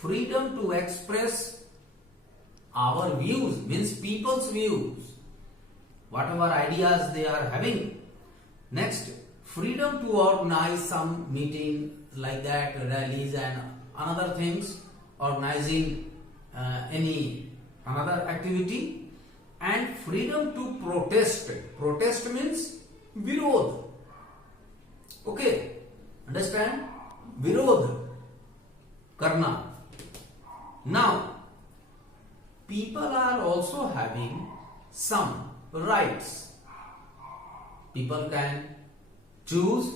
freedom to express our views, means people's views, whatever ideas they are having. Next, freedom to organize some meeting like that, rallies and another things, organizing any another activity, and freedom to protest. Protest means virodh. Okay, understand? Virodh karna. Now, people are also having some rights. People can choose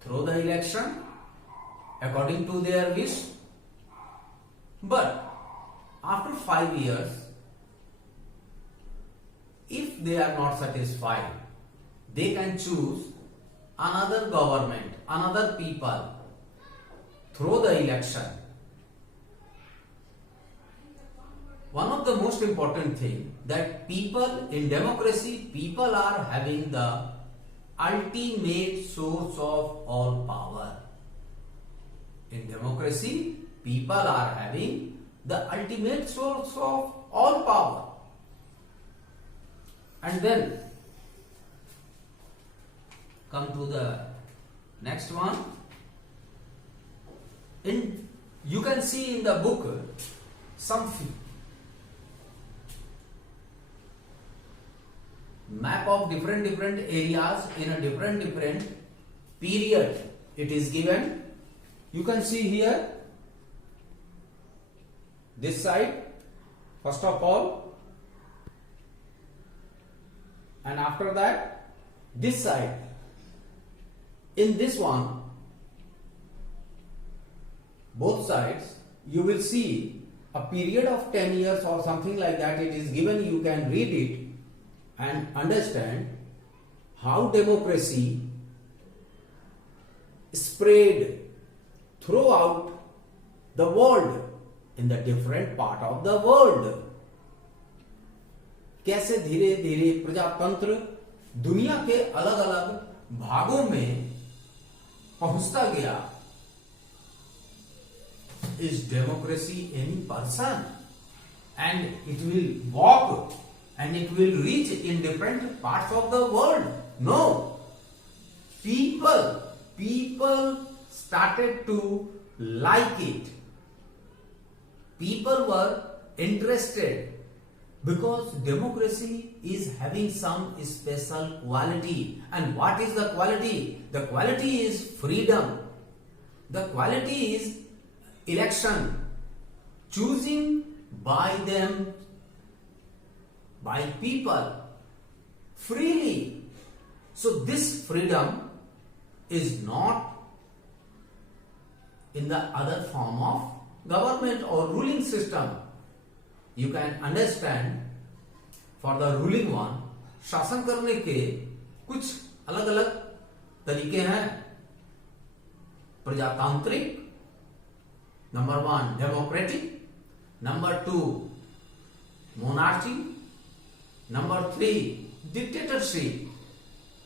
through the election according to their wish, but after 5 years, if they are not satisfied, they can choose another government, another people through the election. One of the most important thing that people in democracy, people are having the ultimate source of all power. In democracy, people are having the ultimate source of all power. And then come to the next one. You can see in the book some map of different areas in a different period. It is given. You can see here this side first of all, and after that this side. In this one, both sides, you will see a period of 10 years or something like that. It is given. You can read it and understand how democracy spread throughout the world, in the different part of the world. कैसे धीरे धीरे प्रजातंत्र दुनिया के अलग अलग भागों में पहुंचता गया. Is democracy any person? And it will walk and it will reach in different parts of the world? No. People started to like it. People were interested because democracy is having some special quality. And what is the quality? The quality is freedom. The quality is election, choosing by them, by people, freely. So this freedom is not in the other form of government or ruling system. You can understand, for the ruling one, शासन करने के कुछ अलग अलग तरीके हैं. प्रजातांत्रिक, number 1 democratic, number 2 monarchy, number 3 dictatorship.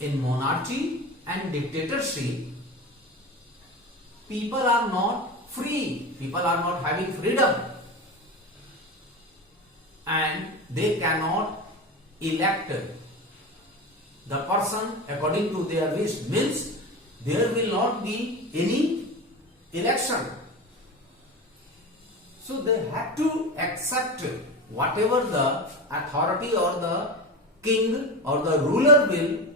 In monarchy and dictatorship, people are not free, people are not having freedom, and they cannot elect the person according to their wish. Means there will not be any election. So they have to accept whatever the authority or the king or the ruler will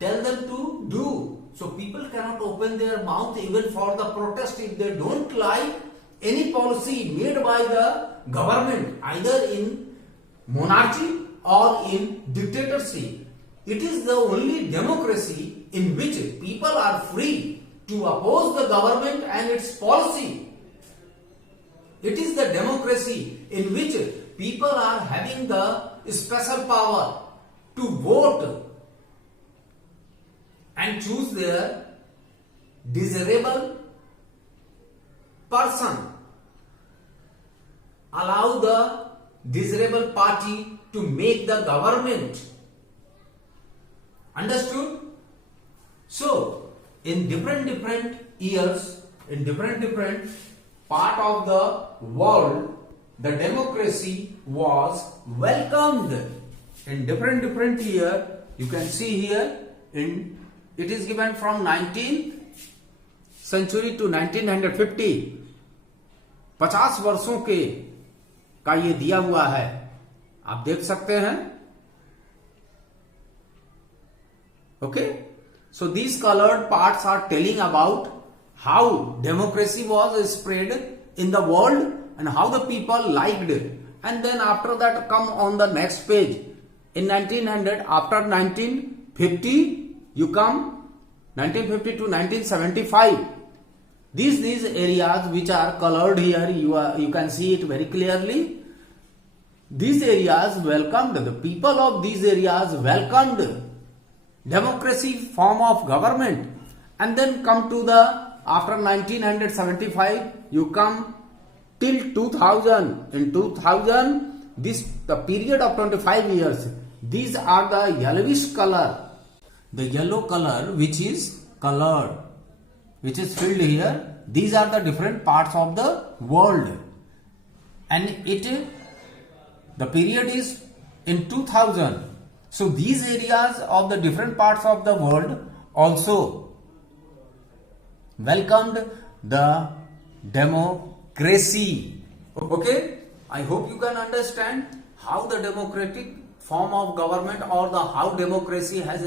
tell them to do. So people cannot open their mouth even for the protest if they don't like any policy made by the government, either in monarchy or in dictatorship. It is the only democracy in which people are free to oppose the government and its policy. It is the democracy in which people are having the special power to vote and choose their desirable person. Allow the desirable party to make the government. Understood? So, in different years, in different part of the world, the democracy was welcomed in different year. You can see here it is given from 19th century to 1950. 50 वर्षों के का ये दिया हुआ है, आप देख सकते हैं. Okay, so these colored parts are telling about how democracy was spread in the world and how the people liked it. And then after that come on the next page. In 1900, after 1950, you come 1950 to 1975. These areas which are colored here, you can see it very clearly. These areas welcomed, the people of these areas welcomed democracy form of government. And then come to the after 1975, you come till 2000. In 2000, the period of 25 years. These are the yellowish color. The yellow color which is colored, which is filled here. These are the different parts of the world. And the period is in 2000. So these areas of the different parts of the world also welcomed the democracy. Okay, I hope you can understand how the democratic form of government or the how democracy has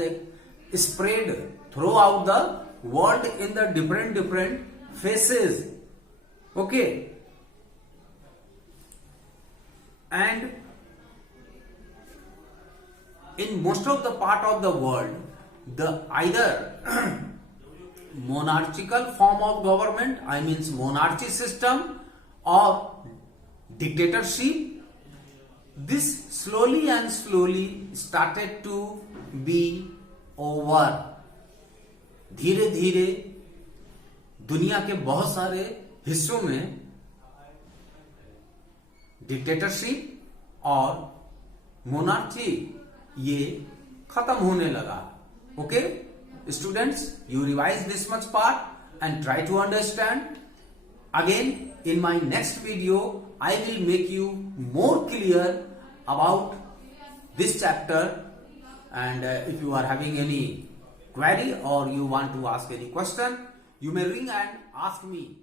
spread throughout the world in the different phases. Okay, and in most of the part of the world, the either monarchical form of government, I means monarchy system, or dictatorship, this slowly and slowly started to be over. धीरे धीरे दुनिया के बहुत सारे हिस्सों में dictatorship और monarchy ये खत्म होने लगा. Okay students, you revise this much part and try to understand. Again, in my next video, I will make you more clear about this chapter. And if you are having any query or you want to ask any question, you may ring and ask me.